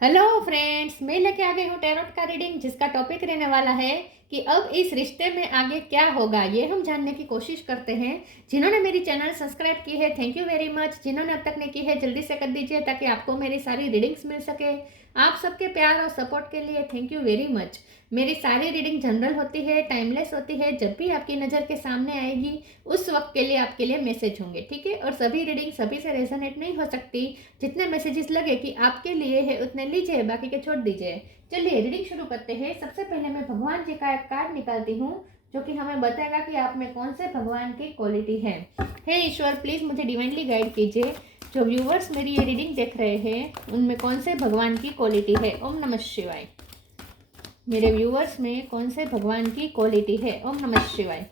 Hello friends, मैं लेके आ गई हूँ टैरोट का रीडिंग जिसका टॉपिक रहने वाला है कि अब इस रिश्ते में आगे क्या होगा। ये हम जानने की कोशिश करते हैं। जिन्होंने मेरी चैनल सब्सक्राइब की है थैंक यू वेरी मच। जिन्होंने अब तक नहीं की है जल्दी से कर दीजिए ताकि आपको मेरी सारी रीडिंग्स मिल सके। आप सबके प्यार और सपोर्ट के लिए थैंक यू वेरी मच। मेरी सारी रीडिंग जनरल होती है, टाइमलेस होती है। जब भी आपकी नज़र के सामने आएगी उस वक्त के लिए आपके लिए मैसेज होंगे, ठीक है। और सभी रीडिंग सभी से रेजोनेट नहीं हो सकती। जितने मैसेजेस लगे कि आपके लिए है उतने लीजिए, बाकी के छोड़ दीजिए। चलिए रीडिंग शुरू करते हैं। सबसे पहले मैं भगवान जी का एक कार्ड निकालती हूँ जो कि हमें बताएगा कि आप में कौन से भगवान की क्वालिटी है। हे ईश्वर, प्लीज मुझे डिवाइनली गाइड कीजिए। जो व्यूवर्स मेरी ये रीडिंग देख रहे हैं उनमें कौन से भगवान की क्वालिटी है। ओम नमः शिवाय। मेरे व्यूवर्स में कौन से भगवान की क्वालिटी है। ओम नमः शिवाय।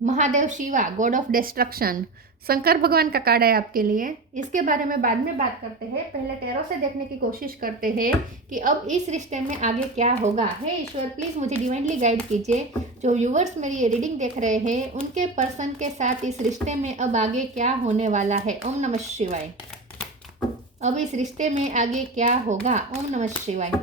Mahadev Shiva, God of destruction, Shankar भगवान का कार्ड है आपके लिए। इसके बारे में बाद में बात करते हैं। पहले टैरो से देखने की कोशिश करते हैं कि अब इस रिश्ते में आगे क्या होगा। हे ईश्वर, प्लीज मुझे डिवाइनली गाइड कीजिए। जो व्यूवर्स मेरी ये रीडिंग देख रहे हैं उनके पर्सन के साथ इस रिश्ते में अब आगे क्या होने वाला है। ओम नमः शिवाय। अब इस रिश्ते में आगे क्या होगा। ओम नमः शिवाय।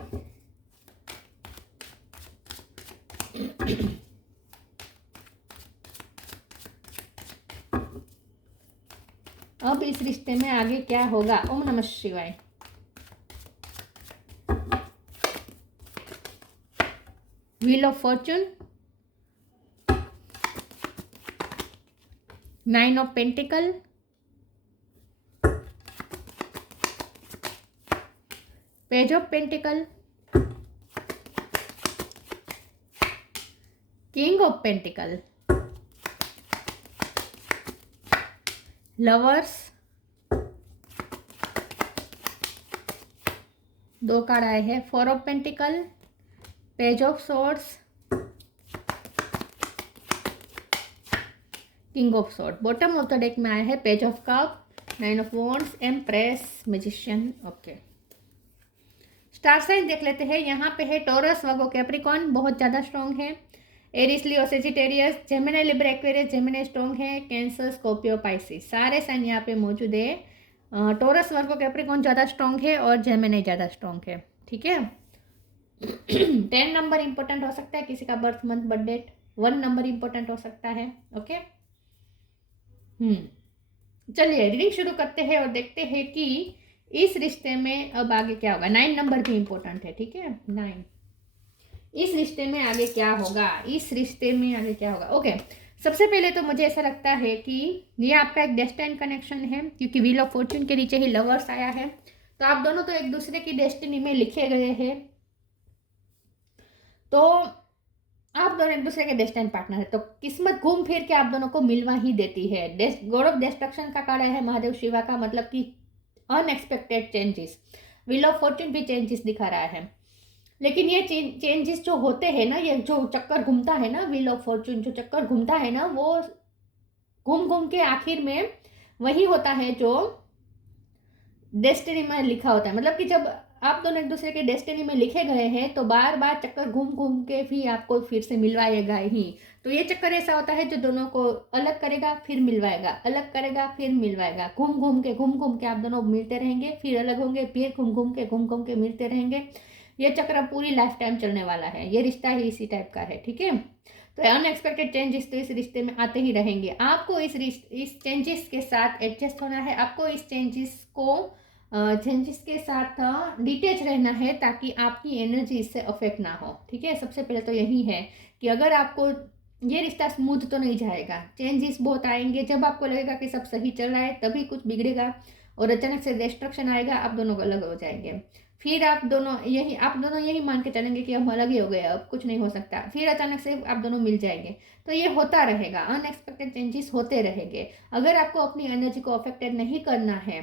अब इस रिश्ते में आगे क्या होगा। ओम नमः शिवाय। Wheel of fortune, 9 of pentacle, page of pentacle, king of pentacle, lovers, 2 card आए हैं, 4 of pentacle, page of swords, king of sword. Bottom of the deck में आया है page of cup, 9 of wands, empress, magician. Okay, star sign देख लेते हैं। यहाँ पे है टॉरस, वर्गो, कैप्रिकॉर्न बहुत ज़्यादा स्ट्रॉन्ग है। Aries, Leo, Sagittarius, Gemini, Libra, Aquarius, Gemini strong है। कैंसर, स्कॉर्पियो, पाइसिस, सारे साइन यहाँ पे मौजूद है। टॉरस, वर्गो, कैप्रिकॉर्न ज़्यादा स्ट्रॉन्ग है और जेमिनी ज़्यादा स्ट्रॉन्ग है, ठीक है। 10 नंबर इंपॉर्टेंट हो सकता है, किसी का birth month birth date 1 number important हो सकता है। ओके, चलिए रीडिंग शुरू करते हैं और देखते हैं कि इस रिश्ते में अब आगे क्या होगा। 9 नंबर भी इंपॉर्टेंट है, ठीक है। 9, इस रिश्ते में आगे क्या होगा। इस रिश्ते में आगे क्या होगा। ओके, सबसे पहले तो मुझे ऐसा लगता है कि ये आपका एक डेस्टिनी कनेक्शन है क्योंकि व्हील ऑफ फॉर्चून के नीचे ही लवर्स आया है। तो आप दोनों तो एक दूसरे की डेस्टिनी में लिखे गए हैं। तो आप दोनों एक दूसरे के डेस्टिनी पार्टनर है। तो किस्मत घूम फिर के आप दोनों को मिलवा ही देती है। गॉड ऑफ डिस्ट्रक्शन का कार्ड है महादेव शिवा का, मतलब कि unexpected changes. Wheel of Fortune भी चेंजेस दिखा रहा है, लेकिन ये चेंजेस जो होते हैं ना, ये जो चक्कर घूमता है ना, व्हील ऑफ फॉर्चून जो चक्कर घूमता है ना, वो घूम घूम के आखिर में वही होता है जो डेस्टिनी में लिखा होता है। मतलब कि जब आप दोनों एक दूसरे के डेस्टिनी में लिखे गए हैं तो बार बार चक्कर घूम घूम के भी आपको फिर से मिलवाएगा ही। तो ये चक्कर ऐसा होता है जो दोनों को अलग करेगा फिर मिलवाएगा, अलग करेगा फिर मिलवाएगा। घूम घूम के आप दोनों मिलते रहेंगे, फिर अलग होंगे, फिर घूम घूम के मिलते रहेंगे। ये चक्र पूरी लाइफ टाइम चलने वाला है। ये रिश्ता ही इसी टाइप का है, ठीक है। तो अनएक्सपेक्टेड चेंजेस तो इस रिश्ते में आते ही रहेंगे। आपको इस चेंजेस के साथ एडजस्ट होना है। आपको इस चेंजेस के साथ डिटेच रहना है ताकि आपकी एनर्जी इससे अफेक्ट ना हो, ठीक है। सबसे पहले तो यही है कि अगर आपको ये रिश्ता स्मूथ तो नहीं जाएगा, चेंजेस बहुत आएंगे। जब आपको लगेगा कि सब सही चल रहा है तभी कुछ बिगड़ेगा और अचानक से डिस्ट्रक्शन आएगा, आप दोनों को अलग हो जाएंगे। फिर आप दोनों यही मान के चलेंगे कि हम अलग ही हो गए, अब कुछ नहीं हो सकता। फिर अचानक से आप दोनों मिल जाएंगे। तो ये होता रहेगा, अनएक्सपेक्टेड चेंजेस होते रहेंगे। अगर आपको अपनी एनर्जी को अफेक्टेड नहीं करना है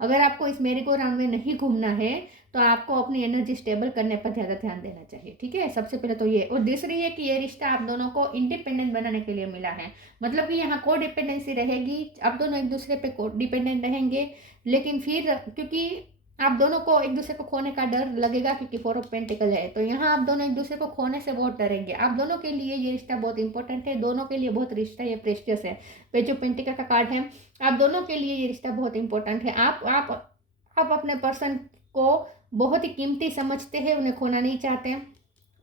अगर आपको इस मेरी गो राउंड में नहीं घूमना है तो आपको अपनी एनर्जी स्टेबल करने पर ज़्यादा ध्यान देना चाहिए, ठीक है। सबसे पहले तो ये, और दूसरी है कि ये रिश्ता आप दोनों को इंडिपेंडेंट बनाने के लिए मिला है। मतलब कि यहाँ को डिपेंडेंसी रहेगी, आप दोनों एक दूसरे पे को डिपेंडेंट रहेंगे, लेकिन फिर क्योंकि आप दोनों को एक दूसरे को खोने का डर लगेगा, क्योंकि 4 ऑफ पेंटिकल है, तो यहाँ आप दोनों एक दूसरे को खोने से बहुत डरेंगे। आप दोनों के लिए ये रिश्ता बहुत इंपॉर्टेंट है, दोनों के लिए बहुत रिश्ता ये प्रेशियस है। पेज ऑफ पेंटिकल का कार्ड है, आप दोनों के लिए ये रिश्ता बहुत इंपॉर्टेंट है। आप अपने पर्सन को बहुत ही कीमती समझते हैं, उन्हें खोना नहीं चाहते हैं,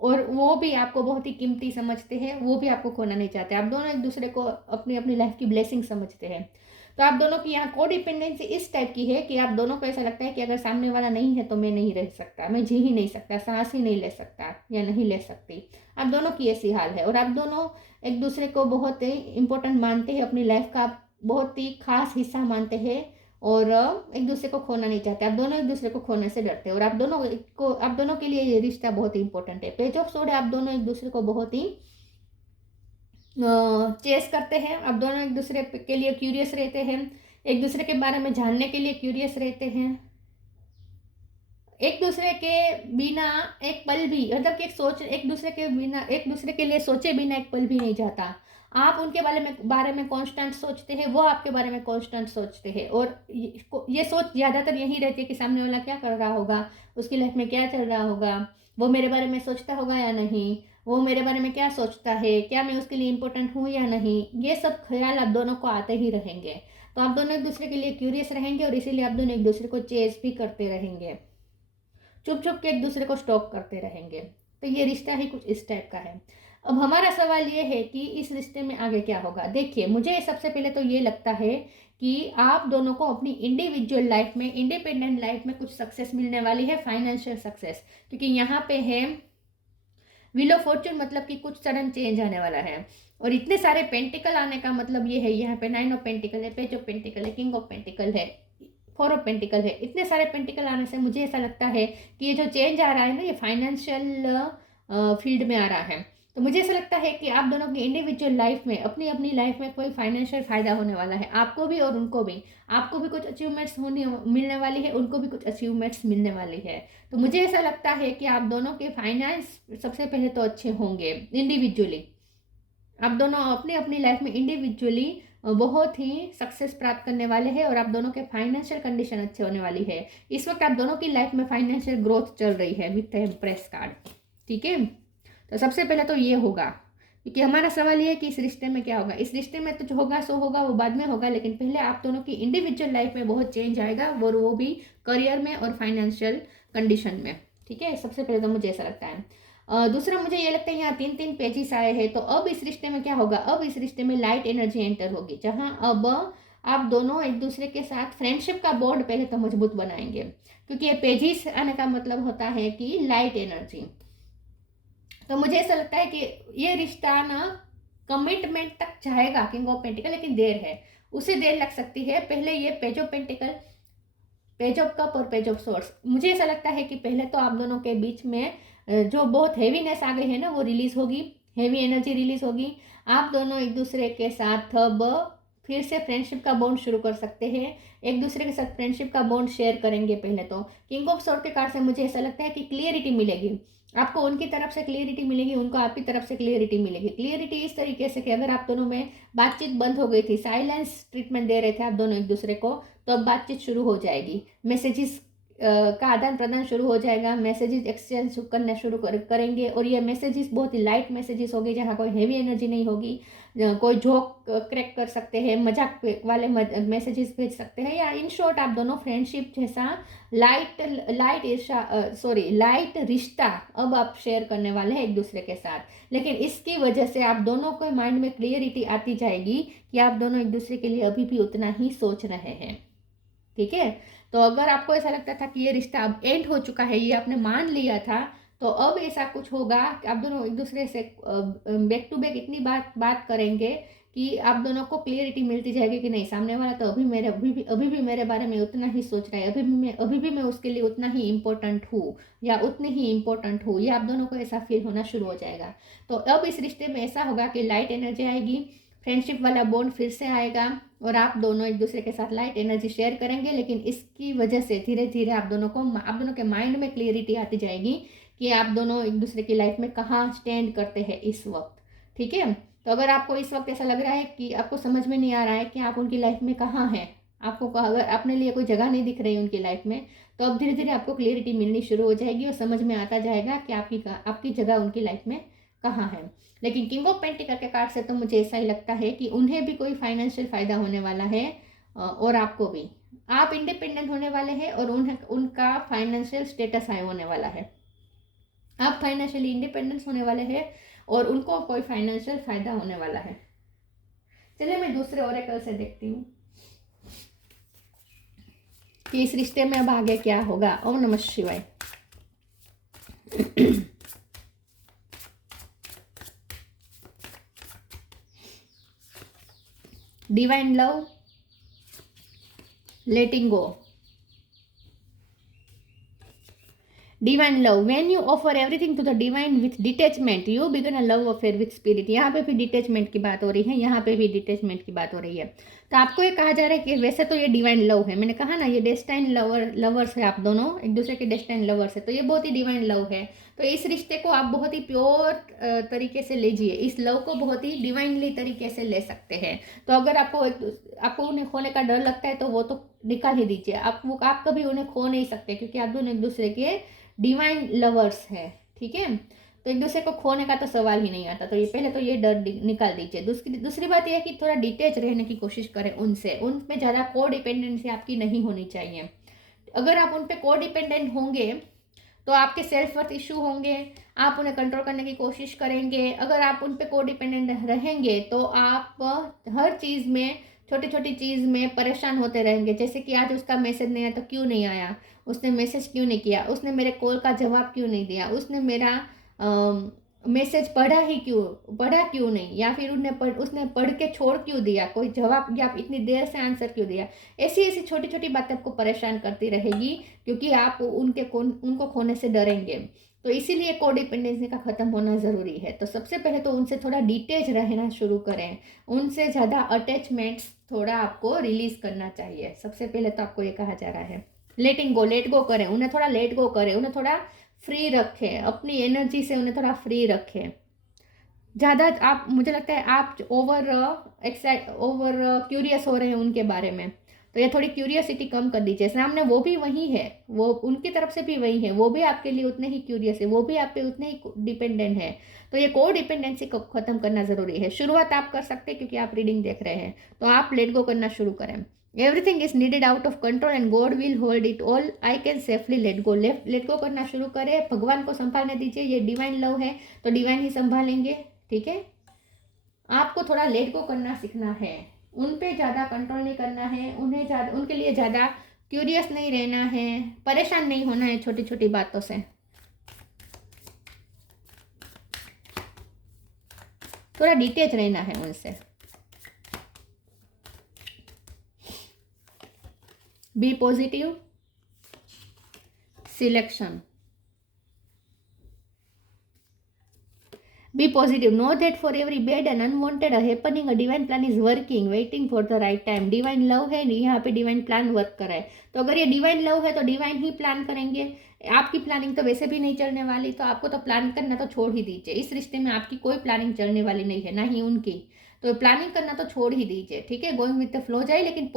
और वो भी आपको बहुत ही कीमती समझते हैं, वो भी आपको खोना नहीं चाहते। आप दोनों एक दूसरे को अपनी अपनी लाइफ की ब्लेसिंग समझते हैं। तो आप दोनों की यहाँ को डिपेंडेंसी इस टाइप की है कि आप दोनों को ऐसा लगता है कि अगर सामने वाला नहीं है तो मैं नहीं रह सकता, मैं जी ही नहीं सकता, सांस ही नहीं ले सकता या नहीं ले सकती। आप दोनों की ऐसी हाल है, और आप दोनों एक दूसरे को बहुत ही इंपॉर्टेंट मानते हैं, अपनी लाइफ का बहुत ही खास हिस्सा मानते हैं, और एक दूसरे को खोना नहीं चाहते। आप दोनों एक दूसरे को खोने से डरते हैं, और आप दोनों के लिए ये रिश्ता बहुत ही इंपॉर्टेंट है। पेज ऑफ सोर्ड, आप दोनों एक दूसरे को बहुत ही चेस करते हैं। आप दोनों एक दूसरे के लिए क्यूरियस रहते हैं, एक दूसरे के बारे में जानने के लिए क्यूरियस रहते हैं। एक दूसरे के बिना एक पल भी, मतलब कि एक दूसरे के बिना, एक दूसरे के लिए सोचे बिना एक पल भी नहीं जाता। आप उनके बारे में कांस्टेंट सोचते हैं, वो आपके बारे में कांस्टेंट सोचते हैं, और ये सोच ज़्यादातर यही रहती है कि सामने वाला क्या कर रहा होगा, उसकी लाइफ में क्या चल रहा होगा, वो मेरे बारे में सोचता होगा या नहीं, वो मेरे बारे में क्या सोचता है, क्या मैं उसके लिए इम्पोर्टेंट हूँ या नहीं। ये सब ख्याल आप दोनों को आते ही रहेंगे। तो आप दोनों एक दूसरे के लिए क्यूरियस रहेंगे, और इसीलिए आप दोनों एक दूसरे को चेस भी करते रहेंगे, चुप चुप के एक दूसरे को स्टॉक करते रहेंगे। तो ये रिश्ता ही कुछ इस टाइप का है। अब हमारा सवाल ये है कि इस रिश्ते में आगे क्या होगा। देखिए, मुझे सबसे पहले तो ये लगता है कि आप दोनों को अपनी इंडिविजुअल लाइफ में, इंडिपेंडेंट लाइफ में कुछ सक्सेस मिलने वाली है, फाइनेंशियल सक्सेस। क्योंकि यहाँ पे है व्हील ऑफ फॉर्चून, मतलब कि कुछ सडन चेंज आने वाला है। और इतने सारे पेंटिकल आने का मतलब ये है, यहाँ पे 9 ऑफ पेंटिकल है, पेज ऑफ पेंटिकल है, किंग ऑफ पेंटिकल है, 4 ऑफ पेंटिकल है। इतने सारे पेंटिकल आने से मुझे ऐसा लगता है कि ये जो चेंज आ रहा है ना, ये फाइनेंशियल फील्ड में आ रहा है। तो मुझे ऐसा लगता है कि आप दोनों की इंडिविजुअल लाइफ में, अपनी अपनी लाइफ में कोई फाइनेंशियल फायदा होने वाला है, आपको भी और उनको भी। आपको भी कुछ अचीवमेंट्स मिलने वाली है, उनको भी कुछ अचीवमेंट्स मिलने वाली है। तो मुझे ऐसा लगता है कि आप दोनों के फाइनेंस सबसे पहले तो अच्छे होंगे इंडिविजुअली। आप दोनों अपनी अपनी लाइफ में इंडिविजुअली बहुत ही सक्सेस प्राप्त करने वाले हैं, और आप दोनों के फाइनेंशियल कंडीशन अच्छे होने वाली है। इस वक्त आप दोनों की लाइफ में फाइनेंशियल ग्रोथ चल रही है विथ एम्प्रेस कार्ड, ठीक है। तो सबसे पहले तो ये होगा, क्योंकि हमारा सवाल ये है कि इस रिश्ते में क्या होगा। इस रिश्ते में तो जो होगा सो होगा, वो बाद में होगा, लेकिन पहले आप दोनों की इंडिविजुअल लाइफ में बहुत चेंज आएगा, और वो भी करियर में और फाइनेंशियल कंडीशन में, ठीक है। सबसे पहले तो मुझे ऐसा लगता है। दूसरा मुझे ये लगता है, यहाँ 3 पेजेस आए हैं, तो अब इस रिश्ते में क्या होगा। अब इस रिश्ते में लाइट एनर्जी एंटर होगी, जहाँ अब आप दोनों एक दूसरे के साथ फ्रेंडशिप का बॉन्ड पहले तो मजबूत बनाएंगे, क्योंकि ये पेजेस आने का मतलब होता है कि लाइट एनर्जी। तो मुझे ऐसा लगता है कि ये रिश्ता ना कमिटमेंट तक जाएगा, किंग ऑफ पेंटिकल, लेकिन देर है, उसे देर लग सकती है। पहले ये page of pentacle, page of cup और पेज ऑफ सोर्स, मुझे ऐसा लगता है कि पहले तो आप दोनों के बीच में जो बहुत हैवीनेस आ गई है ना, वो रिलीज होगी, हैवी एनर्जी रिलीज होगी। आप दोनों एक दूसरे के साथ अब फिर से फ्रेंडशिप का बॉन्ड शुरू कर सकते हैं, एक दूसरे के साथ फ्रेंडशिप का बॉन्ड शेयर करेंगे। पहले तो किंग ऑफ सोर्ड के कार्ड से मुझे ऐसा लगता है कि क्लियरिटी मिलेगी, आपको उनकी तरफ से क्लियरिटी मिलेगी, उनको आपकी तरफ से क्लियरिटी मिलेगी। क्लियरिटी इस तरीके से कि अगर आप दोनों में बातचीत बंद हो गई थी, साइलेंस ट्रीटमेंट दे रहे थे आप दोनों एक दूसरे को, तो अब बातचीत शुरू हो जाएगी, मैसेजेस का आदान प्रदान शुरू हो जाएगा, मैसेजेस एक्सचेंज करना शुरू करेंगे। और ये मैसेजेस बहुत ही लाइट मैसेजेस होगी, जहाँ कोई हैवी एनर्जी नहीं होगी। कोई जोक क्रैक कर सकते हैं, मजाक वाले मैसेजेस भेज सकते हैं, या इन शॉर्ट आप दोनों फ्रेंडशिप जैसा लाइट रिश्ता अब आप शेयर करने वाले हैं एक दूसरे के साथ। लेकिन इसकी वजह से आप दोनों को माइंड में क्लियरिटी आती जाएगी कि आप दोनों एक दूसरे के लिए अभी भी उतना ही सोच रहे हैं, ठीक है। तो अगर आपको ऐसा लगता था कि ये रिश्ता अब एंड हो चुका है, ये आपने मान लिया था, तो अब ऐसा कुछ होगा कि आप दोनों एक दूसरे से बैक टू बैक इतनी बात करेंगे कि आप दोनों को क्लियरिटी मिलती जाएगी कि नहीं, सामने वाला तो अभी भी मेरे बारे में उतना ही सोच रहा है, अभी भी मैं उसके लिए उतना ही इम्पोर्टेंट हूँ, या उतने ही इम्पोर्टेंट हूँ। ये आप दोनों को ऐसा फील होना शुरू हो जाएगा। तो अब इस रिश्ते में ऐसा होगा कि लाइट एनर्जी आएगी, फ्रेंडशिप वाला बॉन्ड फिर से आएगा और आप दोनों एक दूसरे के साथ लाइट एनर्जी शेयर करेंगे। लेकिन इसकी वजह से धीरे धीरे आप दोनों के माइंड में क्लियरिटी आती जाएगी कि आप दोनों एक दूसरे की लाइफ में कहाँ स्टैंड करते हैं इस वक्त, ठीक है। तो अगर आपको इस वक्त ऐसा लग रहा है कि आपको समझ में नहीं आ रहा है कि आप उनकी लाइफ में कहाँ हैं, आपको अगर अपने लिए कोई जगह नहीं दिख रही उनकी लाइफ में, तो अब धीरे धीरे आपको क्लियरिटी मिलनी शुरू हो जाएगी और समझ में आता जाएगा कि आपकी जगह उनकी लाइफ में कहाँ है। लेकिन किंग ऑफ पेंटिकल के कार्ड से तो मुझे ऐसा ही लगता है कि उन्हें भी कोई फाइनेंशियल फ़ायदा होने वाला है और आपको भी। आप इंडिपेंडेंट होने वाले हैं और उनका फाइनेंशियल स्टेटस हाई होने वाला है। आप फाइनेंशियली इंडिपेंडेंस होने वाले हैं और उनको कोई फाइनेंशियल फ़ायदा होने वाला है। चलिए मैं दूसरे ओरेकल से देखती हूँ कि इस रिश्ते में अब आगे क्या होगा। ओम नमः शिवाय। Divine love, letting go. Divine love, when you offer everything to the divine with detachment you begin a love affair with spirit. यहाँ पे भी डिटैचमेंट की बात हो रही है, यहाँ पे भी डिटैचमेंट की बात हो रही है। तो आपको ये कहा जा रहा है कि वैसे तो ये डिवाइन लव है, मैंने कहा ना ये डेस्टाइन लवर्स है, आप दोनों एक दूसरे के डेस्टाइन लवर्स है, तो ये बहुत ही डिवाइन लव है। तो इस रिश्ते को आप बहुत ही प्योर तरीके से लीजिए, इस लव को बहुत ही डिवाइनली तरीके से ले सकते हैं। तो अगर आपको उन्हें खोने का डर लगता है तो वो तो निकाल ही दीजिए। आप कभी उन्हें खो नहीं सकते क्योंकि आप दोनों एक दूसरे के डिवाइन लवर्स है, ठीक है। तो एक दूसरे को खोने का तो सवाल ही नहीं आता। तो ये पहले तो ये डर निकाल दीजिए। दूसरी बात यह है कि थोड़ा डिटेच रहने की कोशिश करें उनसे, उनमें ज़्यादा को डिपेंडेंसी आपकी नहीं होनी चाहिए। अगर आप उन पर को डिपेंडेंट होंगे तो आपके सेल्फ वर्थ इशू होंगे, आप उन्हें कंट्रोल करने की कोशिश करेंगे। अगर आप उन पर को डिपेंडेंट रहेंगे तो आप हर चीज़ में, छोटी छोटी चीज़ में परेशान होते रहेंगे। जैसे कि आज उसका मैसेज नहीं आया तो क्यों नहीं आया, उसने मैसेज क्यों नहीं किया, उसने मेरे कॉल का जवाब क्यों नहीं दिया, उसने मेरा मैसेज पढ़ा क्यों नहीं, या फिर उसने पढ़ के छोड़ क्यों दिया, कोई जवाब, या इतनी देर से आंसर क्यों दिया। ऐसी छोटी छोटी बातें आपको परेशान करती रहेगी क्योंकि आप उनको खोने से डरेंगे। तो इसीलिए को डिपेंडेंसी का ख़त्म होना ज़रूरी है। तो सबसे पहले तो उनसे थोड़ा डिटेच रहना शुरू करें, उनसे ज़्यादा अटैचमेंट्स थोड़ा आपको रिलीज़ करना चाहिए। सबसे पहले तो आपको ये कहा जा रहा है लेट गो करें, उन्हें थोड़ा लेट गो करें, उन्हें थोड़ा फ्री रखें, अपनी एनर्जी से उन्हें थोड़ा फ्री रखें। ज़्यादा आप, मुझे लगता है आप ओवर क्यूरियस हो रहे हैं उनके बारे में, तो ये थोड़ी क्यूरियसिटी कम कर दीजिए। सामने वो भी वही है, वो उनकी तरफ से भी वही है, वो भी आपके लिए उतने ही क्यूरियस है, वो भी आप पे उतने ही डिपेंडेंट है। तो ये को डिपेंडेंसी को ख़त्म करना ज़रूरी है। शुरुआत आप कर सकते हैं क्योंकि आप रीडिंग देख रहे हैं, तो आप लेट गो करना शुरू करें। Everything is needed out of control and God will hold it all, I can safely let go करना शुरू करें। भगवान को संभालने दीजिए, ये डिवाइन लव है तो डिवाइन ही संभालेंगे, ठीक है। आपको थोड़ा लेट गो करना सीखना है, उन पे ज़्यादा कंट्रोल नहीं करना है, उनके लिए ज़्यादा क्यूरियस नहीं रहना है, परेशान नहीं होना है छोटी छोटी बातों से। थोड़ा डिटेच रहना है उनसे। Be positive, selection. Be positive. Know that for every bad and unwanted happening, a divine plan is working, waiting for the right time. Divine love है, यहाँ पे डिवाइन प्लान वर्क कर रहा है। तो अगर ये डिवाइन लव है तो डिवाइन ही प्लान करेंगे। आपकी प्लानिंग तो वैसे भी नहीं चलने वाली, तो आपको तो प्लान करना तो छोड़ ही दीजिए। इस रिश्ते में आपकी कोई प्लानिंग चलने वाली नहीं है, ना ही उनकी। तो प्लानिंग करना तो छोड़ ही दीजिए, ठीक है। गोइंग विद द फ्लो जाए, लेकिन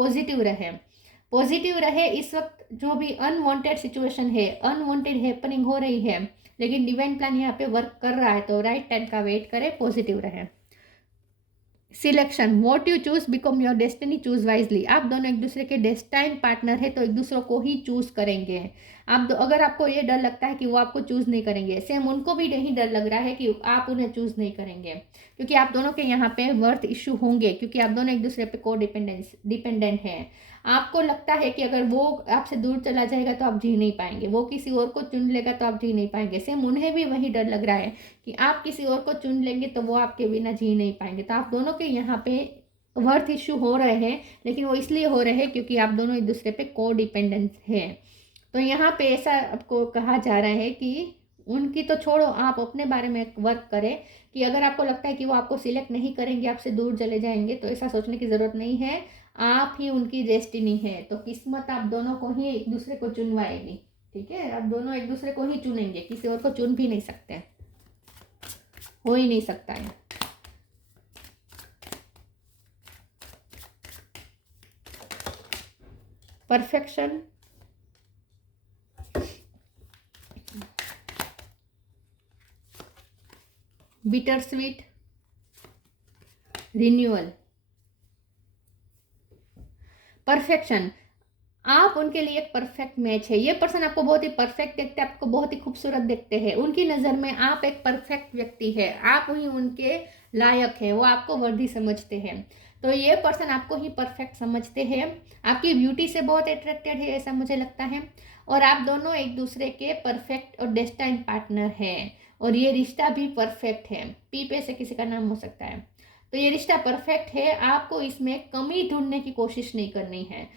पॉजिटिव रहे। इस वक्त जो भी अनवांटेड सिचुएशन है, अनवांटेड हैपनिंग हो रही है, लेकिन डिवाइन प्लान यहाँ पे वर्क कर रहा है, तो राइट टाइम का वेट करें, पॉजिटिव रहे। Selection, what you choose become your destiny, choose wisely. आप दोनों एक दूसरे के डेस्टाइन पार्टनर है तो एक दूसरे को ही चूज करेंगे। अगर आपको ये डर लगता है कि वो आपको चूज नहीं करेंगे, सेम उनको भी नहीं डर लग रहा है कि आप उन्हें चूज नहीं करेंगे, क्योंकि आप दोनों के यहाँ पे वर्थ इशू होंगे, क्योंकि आप दोनों एक दूसरे पे को डिपेंडेंट हैं। आपको लगता है कि अगर वो आपसे दूर चला जाएगा तो आप जी नहीं पाएंगे, वो किसी और को चुन लेगा तो आप जी नहीं पाएंगे। सेम उन्हें भी वही डर लग रहा है कि आप किसी और को चुन लेंगे तो वो आपके बिना जी नहीं पाएंगे। तो आप दोनों के यहाँ पे वर्थ इशू हो रहे हैं, लेकिन वो इसलिए हो रहे हैं क्योंकि आप दोनों एक दूसरे पे को डिपेंडेंट हैं। तो यहाँ पे ऐसा आपको कहा जा रहा है कि उनकी तो छोड़ो, आप अपने बारे में वर्क करें कि अगर आपको लगता है कि वो आपको सिलेक्ट नहीं करेंगे, आपसे दूर चले जाएंगे, तो ऐसा सोचने की ज़रूरत नहीं है। आप ही उनकी डेस्टिनी है, तो किस्मत आप दोनों को ही एक दूसरे को चुनवाएगी। ठीक है, आप दोनों एक दूसरे को ही चुनेंगे, किसी और को चुन भी नहीं सकते, हो ही नहीं सकता है। Perfection, bitter sweet, renewal, perfection. आप उनके लिए एक परफेक्ट मैच है। ये पर्सन आपको बहुत ही परफेक्ट देखते हैं, आपको बहुत ही खूबसूरत देखते हैं। उनकी नज़र में आप एक परफेक्ट व्यक्ति है, आप ही उनके लायक है, वो आपको वर्दी समझते हैं। तो ये पर्सन आपको ही परफेक्ट समझते हैं, आपकी ब्यूटी से बहुत अट्रैक्टेड है, ऐसा मुझे लगता है। और आप दोनों एक दूसरे के परफेक्ट और डेस्टाइन पार्टनर हैं, और ये रिश्ता भी परफेक्ट है। पी पे से किसी का नाम हो सकता है। तो ये रिश्ता परफेक्ट है, आपको इसमें कमी ढूंढने की कोशिश नहीं करनी है।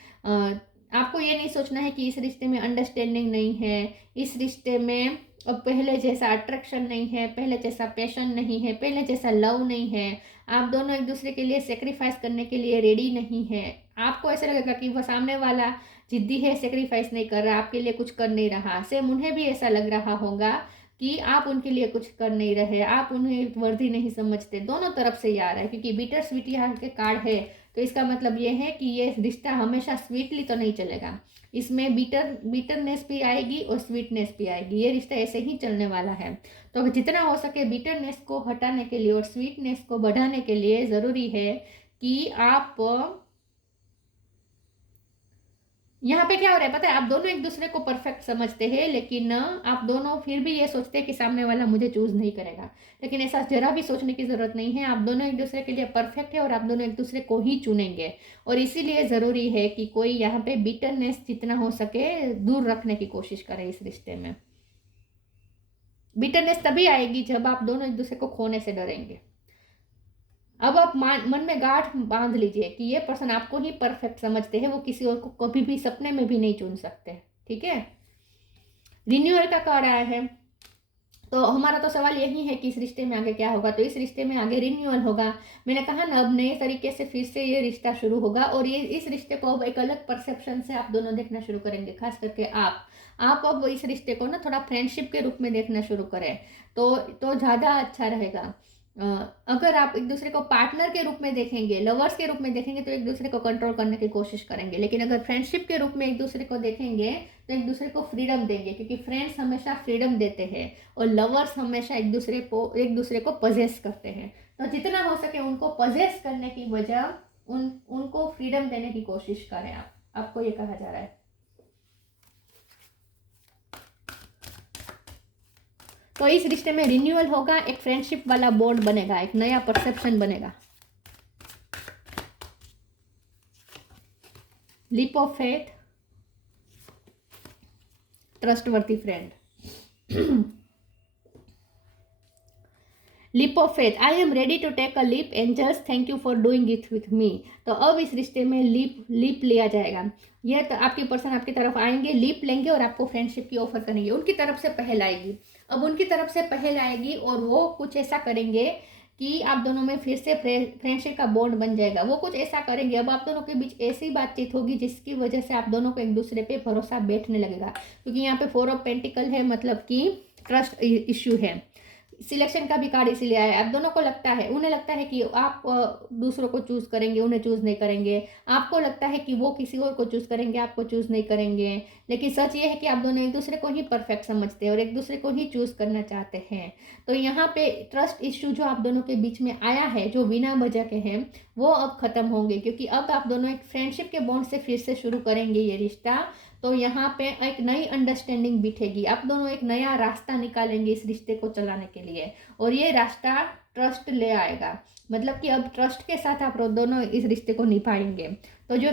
आपको ये नहीं सोचना है कि इस रिश्ते में अंडरस्टैंडिंग नहीं है, इस रिश्ते में अब पहले जैसा अट्रैक्शन नहीं है, पहले जैसा पैशन नहीं है, पहले जैसा लव नहीं है। आप दोनों एक दूसरे के लिए सेक्रीफाइस करने के लिए रेडी नहीं है। आपको ऐसा लगेगा कि वह सामने वाला जिद्दी है, सेक्रीफाइस नहीं कर रहा, आपके लिए कुछ कर नहीं रहा। सेम उन्हें भी ऐसा लग रहा होगा कि आप उनके लिए कुछ कर नहीं रहे, आप उन्हें वर्दी नहीं समझते। दोनों तरफ से ये आ रहा है, क्योंकि बिटर स्वीट यहाँ के कार्ड है, तो इसका मतलब ये है कि ये रिश्ता हमेशा स्वीटली तो नहीं चलेगा, इसमें बिटरनेस भी आएगी और स्वीटनेस भी आएगी। ये रिश्ता ऐसे ही चलने वाला है। तो जितना हो सके बिटरनेस को हटाने के लिए और स्वीटनेस को बढ़ाने के लिए ज़रूरी है कि आप यहाँ पे क्या हो रहा है पता है, आप दोनों एक दूसरे को परफेक्ट समझते हैं, लेकिन आप दोनों फिर भी ये सोचते हैं कि सामने वाला मुझे चूज नहीं करेगा। लेकिन ऐसा जरा भी सोचने की जरूरत नहीं है, आप दोनों एक दूसरे के लिए परफेक्ट है और आप दोनों एक दूसरे को ही चुनेंगे। और इसीलिए ज़रूरी है कि कोई यहाँ पे बिटरनेस जितना हो सके दूर रखने की कोशिश करे इस रिश्ते में। बिटरनेस तभी आएगी जब आप दोनों एक दूसरे को खोने से डरेंगे। अब आप मन में गांठ बांध लीजिए कि ये पर्सन आपको ही परफेक्ट समझते हैं, वो किसी और को कभी भी सपने में भी नहीं चुन सकते। ठीक है, रिन्यूअल का कार्ड आया है, तो हमारा तो सवाल यही है कि इस रिश्ते में आगे क्या होगा। तो इस रिश्ते में आगे रिन्यूअल होगा। मैंने कहा ना, अब नए तरीके से फिर से ये रिश्ता शुरू होगा, और ये इस रिश्ते को अब एक अलग परसेप्शन से आप दोनों देखना शुरू करेंगे। खास करके आप अब इस रिश्ते को ना थोड़ा फ्रेंडशिप के रूप में देखना शुरू करें, तो ज़्यादा अच्छा रहेगा। अगर आप एक दूसरे को पार्टनर के रूप में देखेंगे, लवर्स के रूप में देखेंगे, तो एक दूसरे को कंट्रोल करने की कोशिश करेंगे। लेकिन अगर फ्रेंडशिप के रूप में एक दूसरे को देखेंगे तो एक दूसरे को फ्रीडम देंगे, क्योंकि फ्रेंड्स हमेशा फ्रीडम देते हैं और लवर्स हमेशा एक दूसरे को पजेस करते हैं। तो जितना हो सके उनको पजेस करने की बजाय उनको फ्रीडम देने की कोशिश करें। आपको ये कहा जा रहा है। तो इस रिश्ते में रिन्यूअल होगा, एक फ्रेंडशिप वाला बॉन्ड बनेगा, एक नया परसेप्शन बनेगा। Leap of faith, trustworthy friend. Leap of faith, I am ready to take a leap, angels thank you for doing it with me. तो अब इस रिश्ते में लीप लिया जाएगा। यह तो आपकी पर्सन आपकी तरफ आएंगे, लीप लेंगे और आपको फ्रेंडशिप की ऑफर करेंगे। उनकी तरफ से पहल आएगी, अब उनकी तरफ से पहल आएगी और वो कुछ ऐसा करेंगे कि आप दोनों में फिर से फ्रेंडशिप का बॉन्ड बन जाएगा। वो कुछ ऐसा करेंगे, अब आप दोनों के बीच ऐसी बातचीत होगी जिसकी वजह से आप दोनों को एक दूसरे पे भरोसा बैठने लगेगा। क्योंकि यहाँ पे 4 ऑफ पेंटिकल है, मतलब कि ट्रस्ट इश्यू है। सिलेक्शन का भी कार्ड इसीलिए आया है। आप दोनों को लगता है, उन्हें लगता है कि आप दूसरों को चूज करेंगे, उन्हें चूज नहीं करेंगे। आपको लगता है कि वो किसी और को चूज करेंगे, आपको चूज नहीं करेंगे। लेकिन सच ये है कि आप दोनों एक दूसरे को ही परफेक्ट समझते हैं और एक दूसरे को ही चूज करना चाहते हैं। तो यहाँ पे ट्रस्ट इश्यू जो आप दोनों के बीच में आया है, जो बिना वजह के हैं, वो अब खत्म होंगे। क्योंकि अब आप दोनों एक फ्रेंडशिप के बॉन्ड से फिर से शुरू करेंगे ये रिश्ता। तो यहाँ पे एक नई अंडरस्टैंडिंग बिठेगी, आप दोनों एक नया रास्ता निकालेंगे इस रिश्ते को चलाने के लिए, और ये रास्ता ट्रस्ट ले आएगा। मतलब कि अब ट्रस्ट के साथ आप दोनों इस रिश्ते को निभाएंगे। तो जो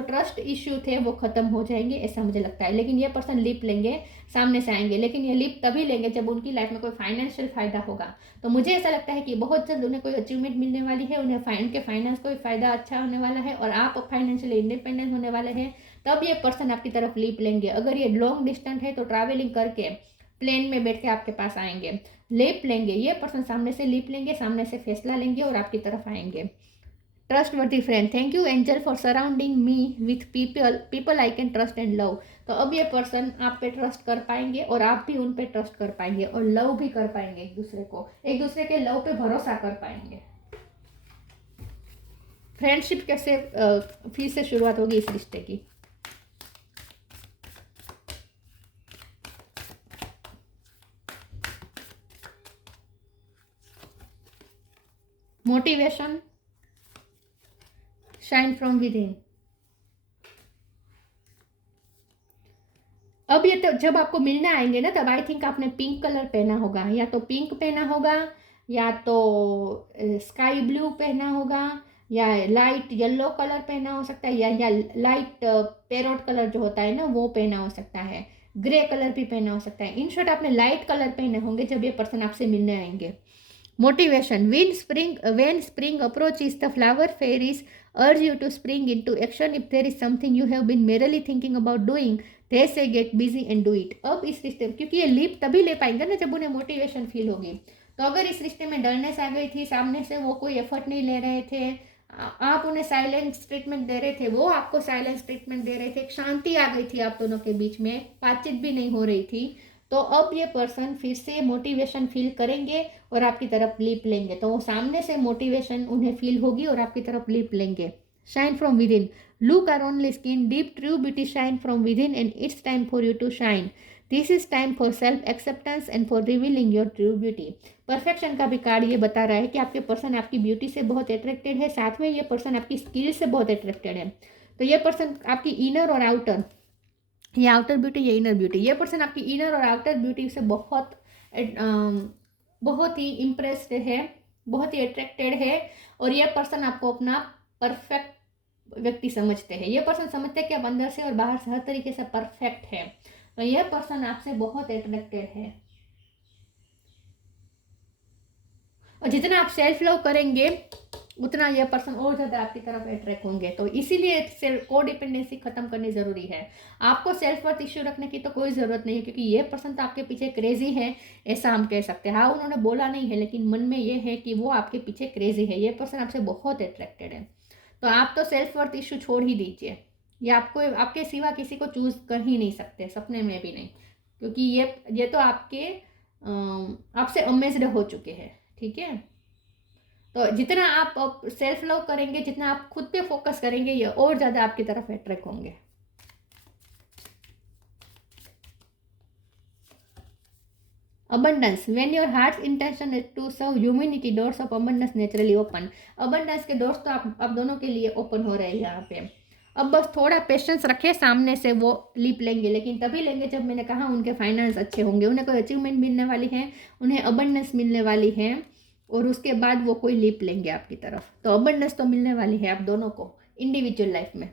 ट्रस्ट इश्यू थे वो खत्म हो जाएंगे, ऐसा मुझे लगता है। लेकिन ये पर्सन लीप लेंगे, सामने से आएंगे, लेकिन ये लीप तभी लेंगे जब उनकी लाइफ में कोई फाइनेंशियल फायदा होगा। तो मुझे ऐसा लगता है कि बहुत जल्द उन्हें कोई अचीवमेंट मिलने वाली है, उन्हें उनके फाइनेंस को भी फायदा अच्छा होने वाला है, और आप फाइनेंशियली इंडिपेंडेंट होने वाले हैं। तब ये पर्सन आपकी तरफ लीप लेंगे। अगर ये लॉन्ग डिस्टेंस है तो ट्रैवलिंग करके प्लेन में बैठ के आपके पास आएंगे, लीप लेंगे, ये पर्सन सामने से लीप लेंगे, सामने से फैसला लेंगे और आपकी तरफ आएंगे। Trustworthy friend, thank you angel for surrounding me with people I can trust and love. तो अब ये पर्सन आप पे ट्रस्ट कर पाएंगे और आप भी उन पे ट्रस्ट कर पाएंगे और लव भी कर पाएंगे एक दूसरे को, एक दूसरे के लव पे भरोसा कर पाएंगे। फ्रेंडशिप कैसे फिर से शुरुआत होगी इस रिश्ते की। Motivation, shine from with in. अब ये तो जब आपको मिलने आएंगे ना, तब आई थिंक आपने पिंक कलर पहना होगा, या तो पिंक पहना होगा, या तो स्काई ब्लू पहना होगा, या लाइट येलो कलर पहना हो सकता है, या लाइट पैरोट कलर जो होता है ना वो पहना हो सकता है, ग्रे कलर भी पहना हो सकता है। इन शॉर्ट आपने लाइट कलर पहने होंगे जब ये पर्सन आपसे मिलने आएंगे। Motivation, when spring approaches, the flower fairies urge you to spring into action. If there is something you have been merely thinking about doing, they say get busy and do it. अब इस रिश्ते, क्योंकि ये leap तभी ले पाएंगे ना जब उन्हें मोटिवेशन फील होगी। तो अगर इस रिश्ते में डलनेस आ गई थी, सामने से वो कोई एफर्ट नहीं ले रहे थे, आप उन्हें साइलेंस ट्रीटमेंट दे रहे थे, वो आपको साइलेंस ट्रीटमेंट दे रहे थे, एक शांति आ गई थी आप दोनों के बीच में, बातचीत भी नहीं हो रही थी, तो अब ये पर्सन फिर से मोटिवेशन फील करेंगे और आपकी तरफ लीप लेंगे। तो वो सामने से मोटिवेशन उन्हें फील होगी और आपकी तरफ लीप लेंगे। Shine from within, look are only skin, deep true beauty shine from within and it's time for you to shine. This is time for self acceptance and for revealing your true beauty. Perfection का भी card ये बता रहा है कि आपके person आपकी beauty से बहुत अट्रैक्टेड है, साथ में ये पर्सन आपकी स्किल से बहुत अट्रैक्टेड है। तो ये पर्सन आपकी इनर और आउटर, ये आउटर ब्यूटी, ये इनर ब्यूटी, ये पर्सन आपकी इनर और आउटर ब्यूटी से बहुत ही इम्प्रेस्ड है, बहुत ही अट्रैक्टेड है, और ये पर्सन आपको अपना परफेक्ट व्यक्ति समझते हैं। ये पर्सन समझते हैं कि आप अंदर से और बाहर से हर तरीके से परफेक्ट है। तो ये पर्सन आपसे बहुत अट्रैक्टेड है, और जितना आप सेल्फ लव करेंगे उतना यह पर्सन और ज़्यादा आपकी तरफ अट्रैक्ट होंगे। तो इसीलिए को डिपेंडेंसी खत्म करनी ज़रूरी है। आपको सेल्फ वर्थ इश्यू रखने की तो कोई ज़रूरत नहीं है, क्योंकि ये पर्सन तो आपके पीछे क्रेजी है, ऐसा हम कह सकते हैं। हाँ, उन्होंने बोला नहीं है, लेकिन मन में ये है कि वो आपके पीछे क्रेजी है, ये पर्सन आपसे बहुत अट्रैक्टेड है। तो आप तो सेल्फ वर्थ इश्यू छोड़ ही दीजिए, ये आपको आपके सिवा किसी को चूज़ कर ही नहीं सकते, सपने में भी नहीं, क्योंकि ये तो आपसे अमेज्ड हो चुके हैं। ठीक है, तो जितना आप सेल्फ लव करेंगे, जितना आप खुद पे फोकस करेंगे, ये और ज़्यादा आपकी तरफ अट्रैक्ट होंगे। Abundance, when your heart's intention is to serve humanity, doors of abundance naturally open. Abundance के डोर्स तो आप दोनों के लिए ओपन हो रहे हैं यहाँ पे। अब बस थोड़ा पेशेंस रखें, सामने से वो लीप लेंगे, लेकिन तभी लेंगे जब मैंने कहा उनके फाइनेंस अच्छे होंगे, उन्हें कोई अचीवमेंट मिलने वाली है, उन्हें अबंडेंस मिलने वाली है, और उसके बाद वो कोई लीप लेंगे आपकी तरफ। तो अबंडेंस तो मिलने वाली है आप दोनों को इंडिविजुअल लाइफ में।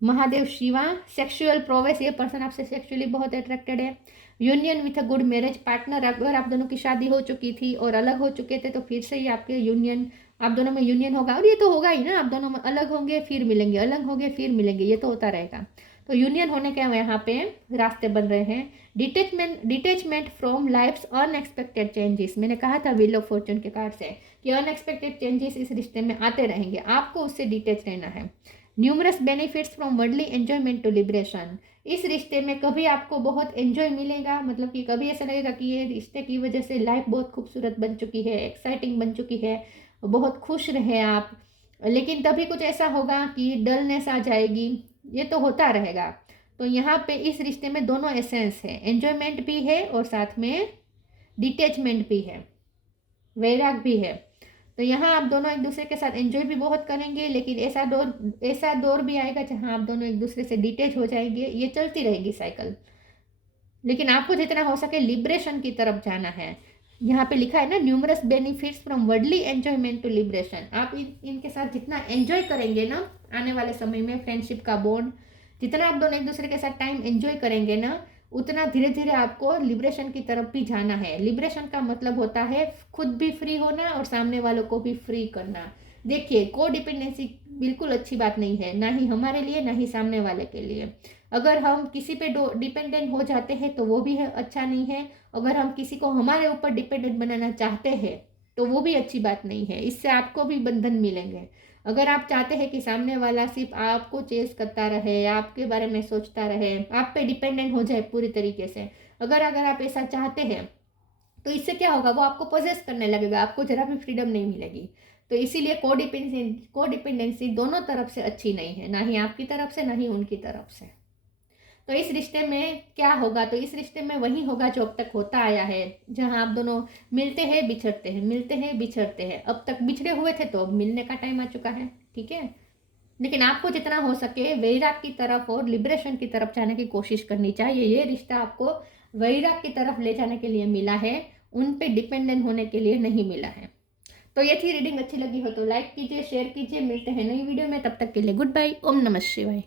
महादेव शिवा, सेक्सुअल प्रोवेस, ये पर्सन आपसे सेक्सुअली बहुत अट्रैक्टेड है। Union with a good marriage partner, अगर आप दोनों की शादी हो चुकी थी और अलग हो चुके थे तो फिर से ही आपके यूनियन, आप दोनों में यूनियन होगा, और ये तो होगा ही ना, आप दोनों में अलग होंगे फिर मिलेंगे, अलग होंगे फिर मिलेंगे, ये तो होता रहेगा। तो यूनियन होने के यहाँ पे रास्ते बन रहे हैं। Detachment from life's unexpected changes, मैंने कहा था व्हील ऑफ फॉर्चून के कार्ड से कि अनएक्सपेक्टेड चेंजेस इस रिश्ते में आते रहेंगे, आपको उससे डिटेच रहना है। Numerous benefits from worldly enjoyment to liberation, इस रिश्ते में कभी आपको बहुत एंजॉय मिलेगा, मतलब कि कभी ऐसा लगेगा कि ये रिश्ते की वजह से लाइफ बहुत खूबसूरत बन चुकी है, एक्साइटिंग बन चुकी है, बहुत खुश रहे आप, लेकिन तभी कुछ ऐसा होगा कि डलनेस आ जाएगी, ये तो होता रहेगा। तो यहाँ पे इस रिश्ते में दोनों एसेंस है, एंजॉयमेंट भी है और साथ में डिटैचमेंट भी है, वैराग भी है। तो यहाँ आप दोनों एक दूसरे के साथ एंजॉय भी बहुत करेंगे, लेकिन ऐसा दौर भी आएगा जहाँ आप दोनों एक दूसरे से डिटैच हो जाएंगे, ये चलती रहेगी साइकिल। लेकिन आपको जितना हो सके लिबरेशन की तरफ जाना है। यहाँ पे लिखा है ना, numerous benefits from worldly enjoyment to liberation, आप इनके साथ जितना एंजॉय करेंगे ना आने वाले समय में, फ्रेंडशिप का बॉन्ड, जितना आप दोनों एक दूसरे के साथ टाइम एंजॉय करेंगे ना, उतना धीरे धीरे आपको लिबरेशन की तरफ भी जाना है। लिबरेशन का मतलब होता है खुद भी फ्री होना और सामने वालों को भी फ्री करना। देखिए, को डिपेंडेंसी बिल्कुल अच्छी बात नहीं है, ना ही हमारे लिए ना ही सामने वाले के लिए। अगर हम किसी पे डिपेंडेंट हो जाते हैं तो वो भी अच्छा नहीं है। अगर हम किसी को हमारे ऊपर डिपेंडेंट बनाना चाहते हैं तो वो भी अच्छी बात नहीं है, इससे आपको भी बंधन मिलेंगे। अगर आप चाहते हैं कि सामने वाला सिर्फ आपको चेस करता रहे, आपके बारे में सोचता रहे, आप पे डिपेंडेंट हो जाए पूरी तरीके से, अगर अगर आप ऐसा चाहते हैं तो इससे क्या होगा, वो आपको पोजेस करने लगेगा, आपको जरा भी फ्रीडम नहीं मिलेगी। तो इसीलिए कोडिपेंडेंसी दोनों तरफ से अच्छी नहीं है, ना ही आपकी तरफ से ना ही उनकी तरफ से। तो इस रिश्ते में क्या होगा, तो इस रिश्ते में वही होगा जो अब तक होता आया है, जहां आप दोनों मिलते हैं बिछड़ते हैं, मिलते हैं बिछड़ते हैं। अब तक बिछड़े हुए थे तो अब मिलने का टाइम आ चुका है, ठीक है। लेकिन आपको जितना हो सके वैराग की तरफ और लिबरेशन की तरफ जाने की कोशिश करनी चाहिए। ये रिश्ता आपको वैराग की तरफ ले जाने के लिए मिला है, उन पे डिपेंडेंट होने के लिए नहीं मिला है। तो ये थी रीडिंग। अच्छी लगी हो तो लाइक कीजिए, शेयर कीजिए। मिलते हैं नई वीडियो में, तब तक के लिए गुड बाय। ओम नमः शिवाय।